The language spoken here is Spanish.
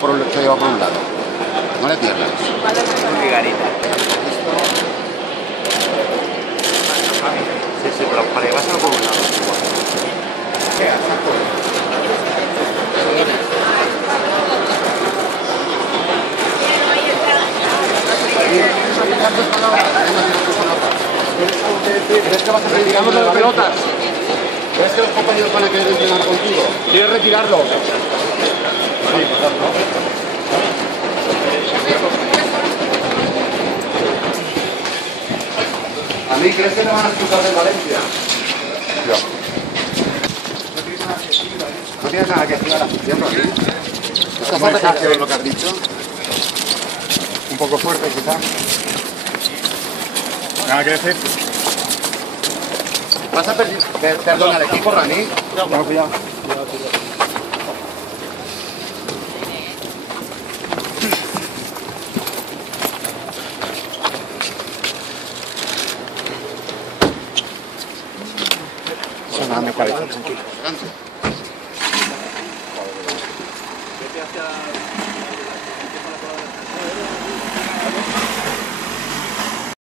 Por el que lleva por un lado. No le pierdas. Muy garita. Sí, sí, pero para llevárselo por un lado. ¿Crees que vas a retirarnos de las pelotas? ¿Crees que los compañeros van a querer entrenar contigo? ¿Quieres retirarlo? Sí, ¿A mí crees que te van a expulsar de Valencia? No tienes nada que decir a la afición, ¿no? ¿Estás apetecido de lo que has dicho? Un poco fuerte, quizá. Nada que decir. ¿Vas a perdonar al equipo, Rani? No, cuidado. Nada, me parece, tranquilo.